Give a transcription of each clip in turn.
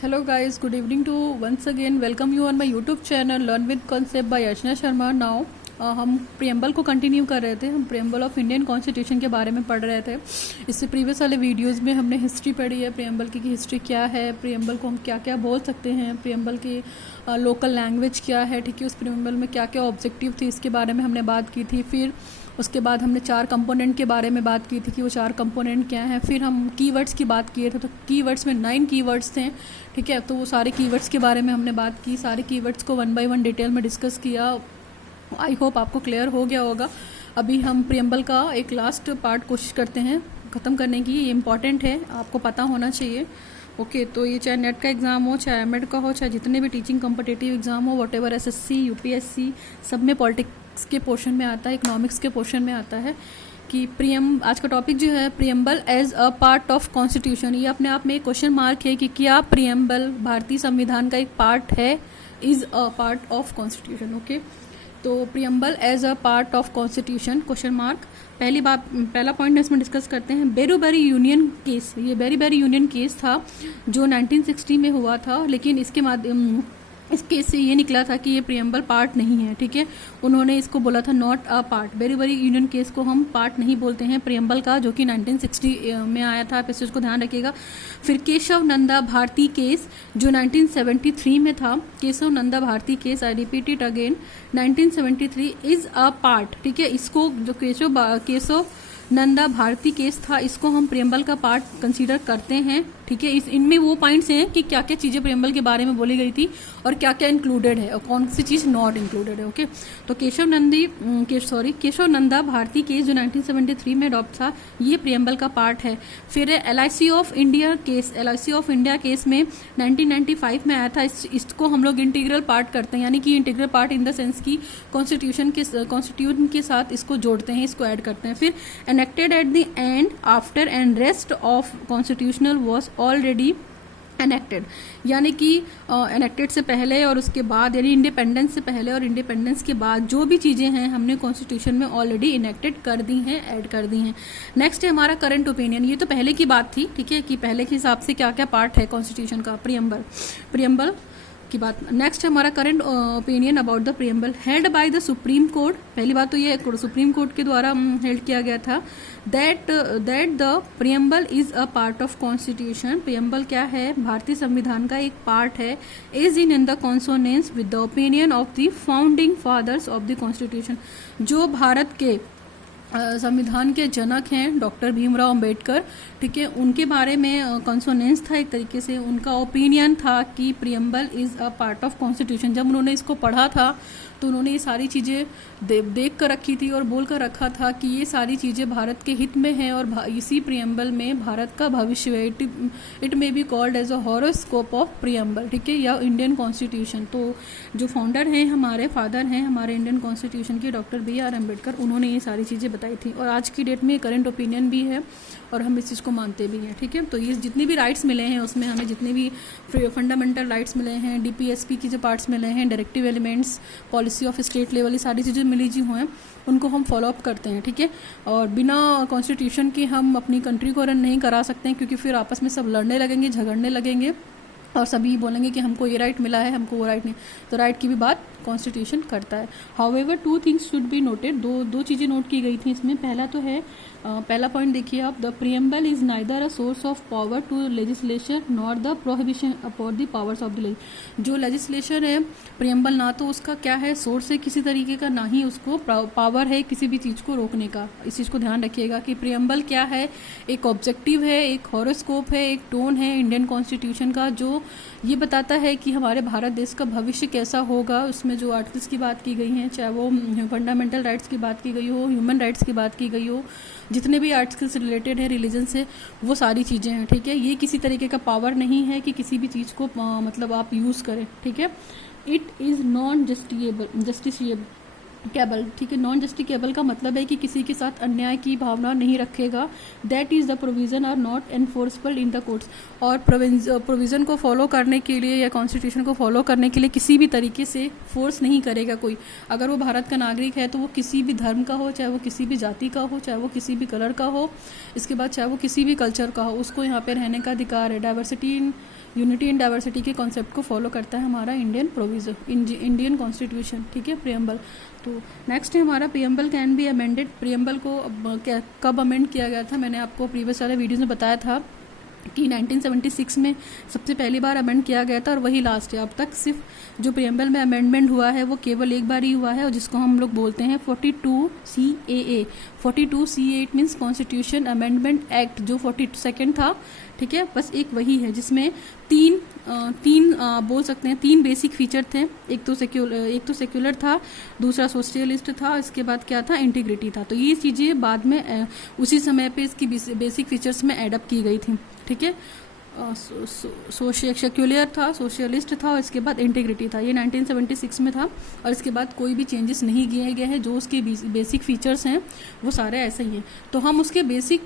Hello guys, good evening to once again welcome you on my YouTube channel Learn with Concept by Archana Sharma. Now हम preamble को continue कर रहे थे। हम preamble of Indian constitution के बारे में पढ़ रहे थे। इससे प्रीवियस वाले वीडियोस में हमने हिस्ट्री पढ़ी है प्रियम्बल की, हिस्ट्री क्या है, प्रियम्बल को हम क्या क्या बोल सकते हैं, प्रियम्बल की लोकल लैंग्वेज क्या है, ठीक है, उस प्रियम्बल में क्या क्या ऑब्जेक्टिव थी इसके बारे में हमने बात की थी। फिर उसके बाद हमने 4 कंपोनेंट के बारे में बात की थी कि वो 4 कंपोनेंट क्या हैं। फिर हम कीवर्ड्स की बात किए थे, तो कीवर्ड्स में 9 कीवर्ड्स थे, ठीक है। तो वो सारे कीवर्ड्स के बारे में हमने बात की, सारे कीवर्ड्स को 1 बाय 1 डिटेल में डिस्कस किया। आई होप आपको क्लियर हो गया होगा। अभी हम प्रियम्बल का एक लास्ट पार्ट कोशिश करते हैं ख़त्म करने की। ये इम्पॉर्टेंट है, आपको पता होना चाहिए। ओके, तो ये चाहे नेट का एग्ज़ाम हो, चाहे एमएड का हो, चाहे जितने भी टीचिंग कॉम्पिटिटिव एग्ज़ाम हो, व्हाटएवर एसएससी यूपीएससी, सब में पॉलिटिक्स के पोर्शन में आता है, इकोनॉमिक्स के पोर्शन में आता है कि आज का टॉपिक जो है preamble as a part of constitution. ये अपने आप में एक क्वेश्चन मार्क है कि क्या प्रियम्बल भारतीय संविधान का एक पार्ट है, is a part of constitution. Okay, तो preamble as a part of constitution question mark. पहला पॉइंट इसमें डिस्कस करते हैं बेरीबेरी यूनियन केस। ये बेरीबेरी यूनियन केस था जो 1960 में हुआ था, लेकिन इस केस से ये निकला था कि ये प्रियम्बल पार्ट नहीं है, ठीक है। उन्होंने इसको बोला था not a part. Beriberi union case को हम पार्ट नहीं बोलते हैं प्रियम्बल का, जो कि 1960 में आया था, आप इस चीज़ को ध्यान रखिएगा। फिर केशव नंदा भारती केस जो 1973 में था। Kesavananda Bharati case, I repeat it again, 1973 is a part, ठीक है। इसको जो केशव नंदा भारती केस था, इसको हम प्रियम्बल का पार्ट कंसीडर करते हैं, ठीक है। इनमें वो पॉइंट्स हैं कि क्या क्या चीज़ें प्रियम्बल के बारे में बोली गई थी और क्या क्या इंक्लूडेड है और कौन सी चीज़ नॉट इंक्लूडेड है। ओके, तो केशव नंदा भारती केस जो 1973 में अडॉप्ट था, ये प्रियम्बल का पार्ट है। फिर LIC of India case, LIC of India case में 1995 में आया था। इसको हम लोग इंटीग्रल पार्ट करते हैं, यानी कि integral part in the sense की कॉन्स्टिट्यूशन के साथ इसको जोड़ते हैं, इसको ऐड करते हैं। फिर enacted at the end, after and rest of constitutional was already enacted, यानी कि enacted से पहले और उसके बाद, यानी इंडिपेंडेंस से पहले और इंडिपेंडेंस के बाद जो भी चीज़ें हैं हमने कॉन्स्टिट्यूशन में ऑलरेडी इनेक्टेड कर दी हैं, ऐड कर दी हैं। नेक्स्ट है हमारा करंट ओपिनियन। ये तो पहले की बात थी, ठीक है, कि पहले के हिसाब से क्या क्या पार्ट है कॉन्स्टिट्यूशन का, प्रियम्बल की बात। नेक्स्ट है हमारा current opinion about the preamble held by the supreme court. पहली बात तो ये सुप्रीम कोर्ट के द्वारा हेल्ड किया गया था that the preamble is a part of constitution. Preamble क्या है, भारतीय संविधान का एक पार्ट है, is in the consonance with the opinion of the founding fathers of the constitution. जो भारत के संविधान के जनक हैं डॉक्टर भीमराव अंबेडकर, ठीक है, उनके बारे में कंसोनेंस था, एक तरीके से उनका ओपिनियन था कि preamble is a part of constitution. जब उन्होंने इसको पढ़ा था तो उन्होंने ये सारी चीज़ें देख कर रखी थी और बोल कर रखा था कि ये सारी चीज़ें भारत के हित में हैं और इसी प्रियम्बल में भारत का भविष्य है। It may be called as a horoscope of preamble, ठीक है, या इंडियन कॉन्स्टिट्यूशन। तो जो फाउंडर हैं, हमारे फादर हैं हमारे इंडियन कॉन्स्टिट्यूशन के, डॉक्टर BR अम्बेडकर, उन्होंने ये सारी चीज़ें बताई थी और आज की डेट में करंट ओपिनियन भी है और हम इस चीज़ को मानते भी हैं, ठीक है। तो ये जितने भी राइट्स मिले हैं उसमें हमें जितने भी फंडामेंटल राइट्स मिले हैं, DPSP की जो पार्ट्स मिले हैं, directive elements, policy of state level, ये सारी चीज़ें मिली जी हुए हैं, उनको हम फॉलो अप करते हैं, ठीक है। और बिना कॉन्स्टिट्यूशन के हम अपनी कंट्री को रन नहीं करा सकते हैं, क्योंकि फिर आपस में सब लड़ने लगेंगे, झगड़ने लगेंगे और सभी बोलेंगे कि हमको ये राइट मिला है, हमको वो राइट नहीं। तो राइट की भी बात कॉन्स्टिट्यूशन करता है। However 2 things should be noted. दो चीज़ें नोट की गई थी इसमें। पहला तो है, पहला पॉइंट देखिए आप, the preamble is neither a source of power to legislation nor the prohibition upon the powers of the जो लेजिस्लेशन है, प्रियम्बल ना तो उसका क्या है सोर्स है किसी तरीके का, ना ही उसको पावर है किसी भी चीज़ को रोकने का। इस चीज़ को ध्यान रखिएगा कि प्रियम्बल क्या है, एक ऑब्जेक्टिव है, एक हॉरोस्कोप है, एक टोन है इंडियन कॉन्स्टिट्यूशन का, जो ये बताता है कि हमारे भारत देश का भविष्य कैसा होगा। उसमें जो आर्टिकल्स की बात की गई हैं, चाहे वो फंडामेंटल राइट्स की बात की गई हो, ह्यूमन राइट्स की बात की गई हो, जितने भी आर्टिकल्स रिलेटेड है रिलीजन से, वो सारी चीज़ें हैं, ठीक है। ये किसी तरीके का पावर नहीं है कि किसी भी चीज़ को मतलब आप यूज़ करें, ठीक है। इट इज़ नॉन जस्टिकेबल, ठीक है। नॉन जस्टिकेबल का मतलब है कि किसी के साथ अन्याय की भावना नहीं रखेगा। That is the provision are not enforceable in the courts. और प्रोविज़न को फॉलो करने के लिए या कॉन्स्टिट्यूशन को फॉलो करने के लिए किसी भी तरीके से फोर्स नहीं करेगा कोई। अगर वो भारत का नागरिक है तो वो किसी भी धर्म का हो, चाहे वो किसी भी जाति का हो, चाहे वो किसी भी कलर का हो, इसके बाद चाहे वो किसी भी कल्चर का हो, उसको यहाँ पे रहने का अधिकार है। Diversity in unity in diversity के कॉन्सेप्ट को फॉलो करता है हमारा इंडियन कॉन्स्टिट्यूशन, ठीक है, प्रियम्बल। तो नेक्स्ट है हमारा preamble can be amended. Preamble को कब अमेंड किया गया था, मैंने आपको प्रीवियस वाले वीडियोज़ में बताया था कि 1976 में सबसे पहली बार अमेंड किया गया था और वही लास्ट है। अब तक सिर्फ जो प्रियम्बल में अमेंडमेंट हुआ है वो केवल एक बार ही हुआ है, और जिसको हम लोग बोलते हैं 42 CAA। 42 CAA it means constitution amendment act, जो 42nd था, ठीक है, बस एक वही है जिसमें तीन बोल सकते हैं तीन बेसिक फीचर थे। एक तो सेक्युलर था, दूसरा सोशलिस्ट था, इसके बाद क्या था, इंटीग्रिटी था। तो ये चीज़ें बाद में उसी समय पे इसकी बेसिक फीचर्स में एडअप की गई थी, ठीक है। सेक्युलर था, सोशलिस्ट था और इसके बाद इंटीग्रिटी था। ये 1976 में था और इसके बाद कोई भी चेंजेस नहीं किए गए हैं। जो उसके बेसिक फीचर्स हैं वो सारे ऐसे ही हैं। तो हम उसके basic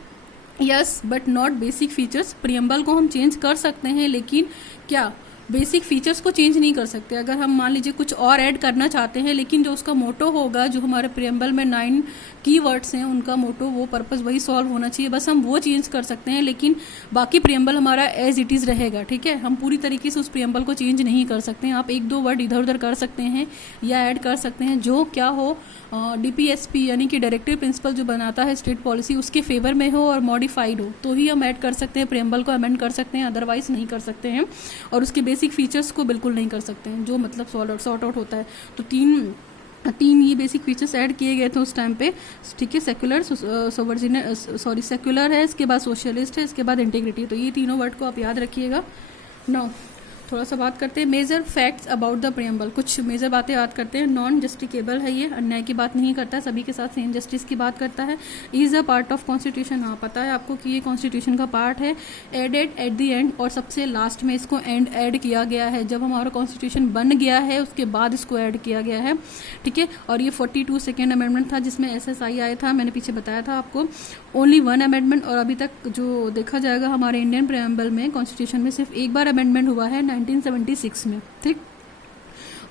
but not basic features, preamble को हम चेंज कर सकते हैं, लेकिन क्या बेसिक फीचर्स को चेंज नहीं कर सकते। अगर हम मान लीजिए कुछ और ऐड करना चाहते हैं, लेकिन जो उसका मोटो होगा, जो हमारे प्रियम्बल में 9 कीवर्ड्स हैं, उनका मोटो, वो पर्पस वही सॉल्व होना चाहिए, बस हम वो चेंज कर सकते हैं, लेकिन बाकी प्रियम्बल हमारा एज इट इज़ रहेगा, ठीक है। हम पूरी तरीके से उस प्रियम्बल को चेंज नहीं कर सकते हैं। आप 1-2 वर्ड इधर उधर कर सकते हैं या ऐड कर सकते हैं, जो क्या हो, DPSP यानी कि डायरेक्टिव प्रिंसिपल जो बनाता है स्टेट पॉलिसी, उसके फेवर में हो और मॉडिफाइड हो, तो ही हम ऐड कर सकते हैं, प्रियम्बल को अमेंड कर सकते हैं, अदरवाइज नहीं कर सकते हैं। और उसके बेसिक फीचर्स को बिल्कुल नहीं कर सकते हैं, जो मतलब सॉर्ट आउट होता है। तो तीन ये बेसिक फीचर्स ऐड किए गए थे उस टाइम पे, ठीक है। सेक्युलर है, इसके बाद सोशलिस्ट है, इसके बाद इंटीग्रिटी। तो ये तीनों वर्ड को आप याद रखिएगा। नाउ थोड़ा सा बात करते हैं major facts about the preamble. कुछ मेजर बातें याद करते हैं। नॉन जस्टिकेबल है, ये अन्याय की बात नहीं करता है, सभी के साथ सेम जस्टिस की बात करता है। Is a part of constitution, हाँ पता है आपको कि ये कॉन्स्टिट्यूशन का पार्ट है। एडेड एट द एंड, और सबसे लास्ट में इसको ऐड किया गया है। जब हमारा कॉन्स्टिट्यूशन बन गया है उसके बाद इसको ऐड किया गया है, ठीक है। और ये 42 सेकेंड अमेंडमेंट था जिसमें SSI आया था, मैंने पीछे बताया था आपको। ओनली 1 अमेंडमेंट, और अभी तक जो देखा जाएगा हमारे इंडियन प्रियम्बल में, कॉन्स्टिट्यूशन में सिर्फ एक बार अमेंडमेंट हुआ है 1976 में, ठीक।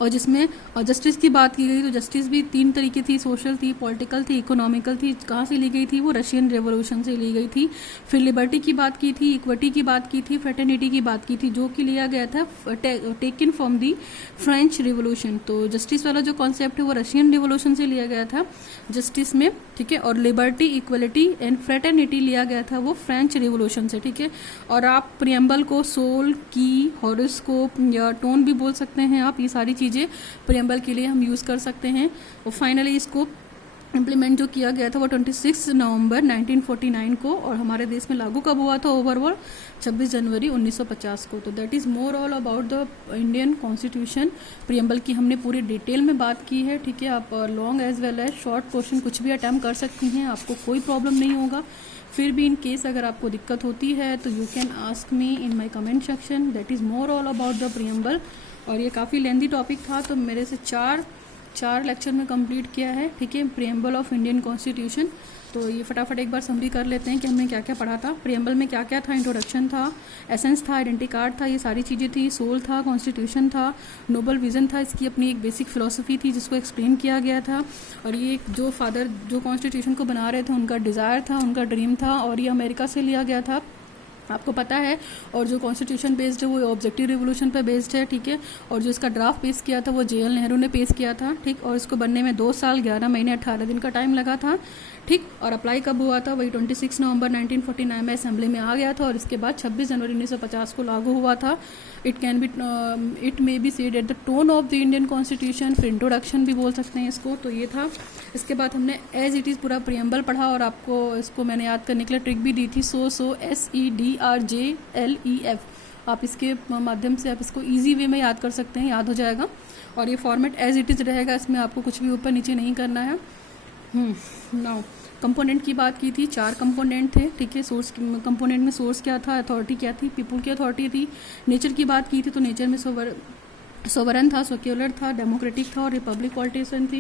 और जिसमें जस्टिस की बात की गई, तो जस्टिस भी 3 तरीके थी, सोशल थी, पॉलिटिकल थी, इकोनॉमिकल थी। कहाँ से ली गई थी, वो रशियन रेवोल्यूशन से ली गई थी। फिर लिबर्टी की बात की थी, इक्विटी की बात की थी, फ्रेटर्निटी की बात की थी, जो कि लिया गया था taken from the French revolution. तो जस्टिस वाला जो कॉन्सेप्ट है वो रशियन रिवोल्यूशन से लिया गया था जस्टिस में, ठीक है। और लिबर्टी, इक्वलिटी एंड फ्रेटर्निटी लिया गया था वो फ्रेंच रिवोल्यूशन से, ठीक है। और आप प्रियम्बल को सोल, की, हॉरोस्कोप या टोन भी बोल सकते हैं आप। ये सारी चीज़ें प्रियम्बल के लिए हम यूज़ कर सकते हैं। और फाइनली इसको इम्प्लीमेंट जो किया गया था वो 26 नवंबर 1949 को, और हमारे देश में लागू कब हुआ था ओवरऑल, 26 जनवरी 1950 को। तो that is more all about the Indian constitution. Preamble की हमने पूरी डिटेल में बात की है, ठीक है। आप long as well as short question कुछ भी अटैम्प्ट कर सकती हैं, आपको कोई प्रॉब्लम नहीं होगा। फिर भी इन केस अगर आपको दिक्कत होती है तो you can ask me in my comment section. That is more all about the preamble. और ये काफ़ी लेंदी टॉपिक था, तो मेरे से चार लेक्चर में कंप्लीट किया है, ठीक है, प्रियम्बल ऑफ इंडियन कॉन्स्टिट्यूशन। तो ये फटाफट एक बार समरी कर लेते हैं कि हमने क्या क्या पढ़ा था। प्रियम्बल में क्या क्या था, इंट्रोडक्शन था, एसेंस था, आइडेंटिटी कार्ड था, ये सारी चीज़ें थी, सोल था, कॉन्स्टिट्यूशन था, नोबल विजन था, इसकी अपनी एक बेसिक फिलॉसफी थी जिसको एक्सप्लेन किया गया था। और ये जो फादर जो कॉन्स्टिट्यूशन को बना रहे थे उनका डिज़ायर था, उनका ड्रीम था, और ये अमेरिका से लिया गया था, आपको पता है। और जो कॉन्स्टिट्यूशन बेस्ड है वो ऑब्जेक्टिव रिवोल्यूशन पे बेस्ड है, ठीक है। और जो इसका ड्राफ्ट पेश किया था वो JL नेहरू ने पेश किया था, ठीक। और इसको बनने में 2 साल 11 महीने 18 दिन का टाइम लगा था, ठीक। और अप्लाई कब हुआ था, वही 26 नवंबर 1949 में असेंबली में आ गया था, और इसके बाद 26 जनवरी 1950 को लागू हुआ था। It may be said at the tone of the Indian constitution, फिर इंट्रोडक्शन भी बोल सकते हैं इसको। तो ये था। इसके बाद हमने एज इट इज़ पूरा प्रियम्बल पढ़ा, और आपको इसको मैंने याद करने के लिए ट्रिक भी दी थी, SEDRJLEF। आप इसके माध्यम से आप इसको ईजी वे में याद कर सकते हैं, याद हो जाएगा। और ये फॉर्मेट एज इट इज़ रहेगा, इसमें आपको कुछ भी ऊपर नीचे नहीं करना है। नाउ कंपोनेंट की बात की थी, 4 कंपोनेंट थे, ठीक है। सोर्स कंपोनेंट में सोर्स क्या था, अथॉरिटी क्या थी, पीपुल की अथॉरिटी थी। नेचर की बात की थी, तो नेचर में सोवरन था, सेक्युलर था, डेमोक्रेटिक था, और रिपब्लिक पॉलिटिशियन थी।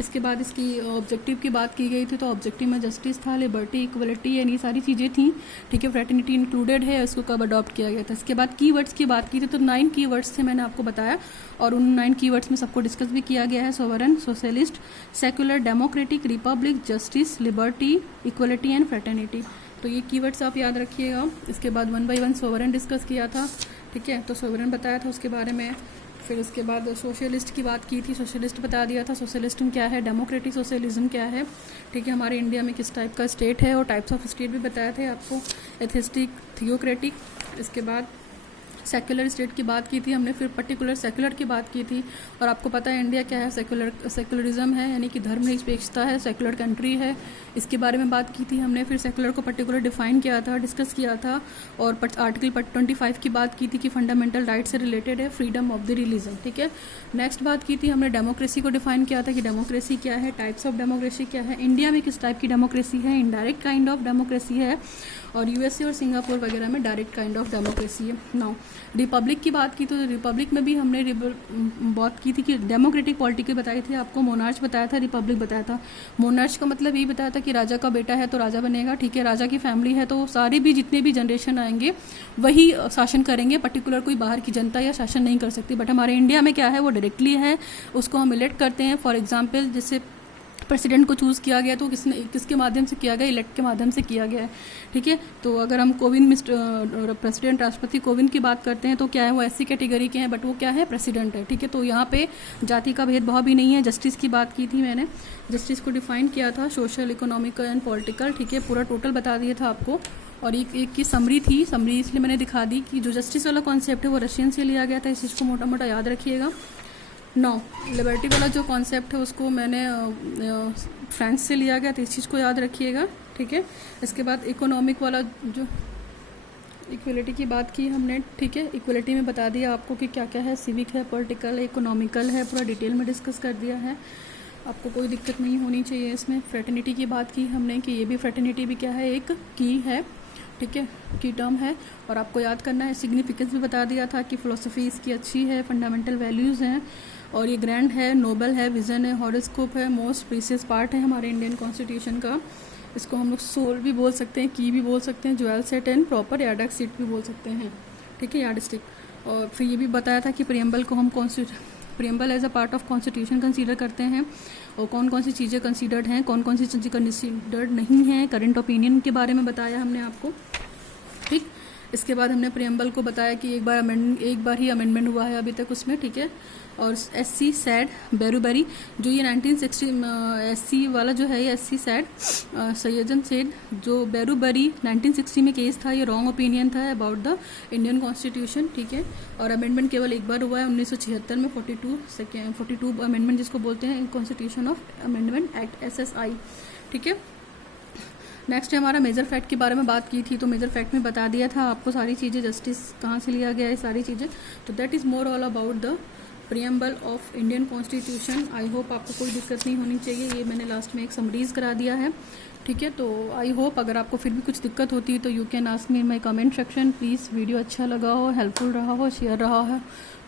इसके बाद इसकी ऑब्जेक्टिव की बात की गई थी, तो ऑब्जेक्टिव में जस्टिस था, लिबर्टी, इक्वलिटी, यानी ये सारी चीज़ें थी, ठीक है। फ्रेटर्निटी इंक्लूडेड है, इसको कब अडॉप्ट किया गया था। इसके बाद कीवर्ड्स की बात की थी, तो 9 कीवर्ड्स थे, मैंने आपको बताया, और उन 9 कीवर्ड्स में सबको डिस्कस भी किया गया है। Sovereign, socialist, secular, democratic, Republic, justice, liberty, equality and fraternity. तो ये कीवर्ड्स आप याद रखिएगा। इसके बाद 1 by 1 सोवरन डिस्कस किया था, ठीक है। तो सोवरेन बताया था उसके बारे में। फिर उसके बाद सोशलिस्ट की बात की थी, सोशलिस्ट बता दिया था सोशलिज्म क्या है, डेमोक्रेटिक सोशलिज्म क्या है, ठीक है, हमारे इंडिया में किस टाइप का स्टेट है, और टाइप्स ऑफ स्टेट भी बताए थे आपको, एथिस्टिक, थियोक्रेटिक। इसके बाद सेक्युलर स्टेट की बात की थी हमने, फिर पर्टिकुलर सेक्युलर की बात की थी। और आपको पता है इंडिया क्या है, सेक्युलरिज्म है, यानी कि धर्मनिरपेक्षता है, सेक्युलर कंट्री है, इसके बारे में बात की थी हमने। फिर सेक्युलर को पर्टिकुलर डिफाइन किया था, डिस्कस किया था। और आर्टिकल 25 की बात की थी कि फंडामेंटल राइट से रिलेटेड है, फ्रीडम ऑफ द रिलीजन, ठीक है। नेक्स्ट बात की थी हमने डेमोक्रेसी को डिफाइन किया था कि डेमोक्रेसी क्या है, टाइप्स ऑफ डेमोक्रेसी क्या है, इंडिया में किस टाइप की डेमोक्रेसी है, इनडायरेक्ट काइंड ऑफ डेमोक्रेसी है, और यूएसए और सिंगापुर वगैरह में डायरेक्ट काइंड ऑफ डेमोक्रेसी है। नाउ रिपब्लिक की बात की तो रिपब्लिक में भी हमने बात की थी कि डेमोक्रेटिक पॉलिटिक्स बताई थी आपको, मोनार्च बताया था, रिपब्लिक बताया था। मोनार्च का मतलब यही बताया था कि राजा का बेटा है तो राजा बनेगा, ठीक है, राजा की फैमिली है तो सारे भी जितने भी जनरेशन आएंगे वही शासन करेंगे, पर्टिकुलर कोई बाहर की जनता या शासन नहीं कर सकती। बट हमारे इंडिया में क्या है, वो डायरेक्टली है, उसको हम इलेक्ट करते हैं। फॉर एग्जाम्पल जैसे प्रेसिडेंट को चूज़ किया गया तो किसके माध्यम से किया गया, इलेक्ट के माध्यम से किया गया है, ठीक है। तो अगर हम प्रेसिडेंट राष्ट्रपति कोविंद की बात करते हैं तो क्या है, वो ऐसी कैटेगरी के हैं, बट वो क्या है, प्रेसिडेंट है, ठीक है। तो यहाँ पे जाति का भेदभाव भी नहीं है। जस्टिस की बात की थी मैंने, जस्टिस को डिफाइन किया था, सोशल, इकोनॉमिकल एंड पॉलिटिकल, ठीक है, पूरा टोटल बता दिया था आपको। और एक की समरी थी, समरी इसलिए मैंने दिखा दी कि जो जस्टिस वाला कॉन्सेप्ट है वो रशियन से लिया गया था, इस चीज़ को मोटा मोटा याद रखिएगा। नो लिबर्टी वाला जो कॉन्सेप्ट है उसको मैंने फ्रांस से लिया गया, तो इस चीज़ को याद रखिएगा, ठीक है। इसके बाद इकोनॉमिक वाला जो इक्वलिटी की बात की हमने, ठीक है, इक्वलिटी में बता दिया आपको कि क्या क्या है, सिविक है, पॉलिटिकल है, इकोनॉमिकल है, पूरा डिटेल में डिस्कस कर दिया है, आपको कोई दिक्कत नहीं होनी चाहिए इसमें। फ्रेटर्निटी की बात की हमने कि ये भी फ्रेटर्निटी भी क्या है, एक की है, ठीक है, की टर्म है, और आपको याद करना है। सिग्निफिकेंस भी बता दिया था कि फ़िलोसफी इसकी अच्छी है, फंडामेंटल वैल्यूज़ हैं, और ये ग्रैंड है, नोबल है, विज़न है, हॉरोस्कोप है, मोस्ट प्रीशियस पार्ट है हमारे इंडियन कॉन्स्टिट्यूशन का। इसको हम लोग सोल भी बोल सकते हैं, की भी बोल सकते हैं, ज्वेल सेट एंड प्रॉपर यार्डक सीट भी बोल सकते हैं, ठीक है, यार्ड स्टिक। और फिर ये भी बताया था कि प्रियम्बल को हम preamble as a part of constitution consider करते हैं, और कौन कौन सी चीज़ें कंसीडर्ड हैं, कौन कौन सी चीज़ें कंसीडर्ड नहीं हैं, करंट ओपिनियन के बारे में बताया हमने आपको, ठीक। इसके बाद हमने प्रियम्बल को बताया कि एक बार ही अमेंडमेंट हुआ है अभी तक उसमें, ठीक है। और एससी सैड बेरूबेरी, जो ये 1960 एससी वाला जो है, ये एससी सैड सैयदन सेड जो बेरूबेरी 1960 में केस था, ये रॉन्ग ओपिनियन था अबाउट द इंडियन कॉन्स्टिट्यूशन, ठीक है। और अमेंडमेंट केवल एक बार हुआ है 1976 में, 42 अमेंडमेंट जिसको बोलते हैं constitution of amendment act, SSI, ठीक है। नेक्स्ट हमारा मेजर फैक्ट के बारे में बात की थी, तो मेजर फैक्ट में बता दिया था आपको सारी चीज़ें, जस्टिस कहाँ से लिया गया है, सारी चीज़ें। तो that is more all about the preamble of Indian constitution. I hope आपको कोई दिक्कत नहीं होनी चाहिए, ये मैंने लास्ट में एक समरीज करा दिया है, ठीक है। तो आई होप अगर आपको फिर भी कुछ दिक्कत होती है तो you can ask me in my comment section. Please video अच्छा लगा हो, हेल्पफुल रहा हो, शेयर रहा है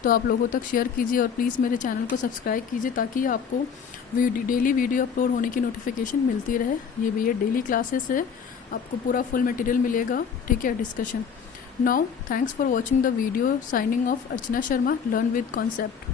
तो आप लोगों तक शेयर कीजिए, और प्लीज़ मेरे चैनल को सब्सक्राइब कीजिए ताकि आपको डेली वीडियो अपलोड होने की नोटिफिकेशन मिलती रहे। ये भी ये डेली क्लासेस है, आपको पूरा फुल मटेरियल मिलेगा, ठीक है, discussion. Now thanks for watching the video, signing off Archana Sharma, learn with concept.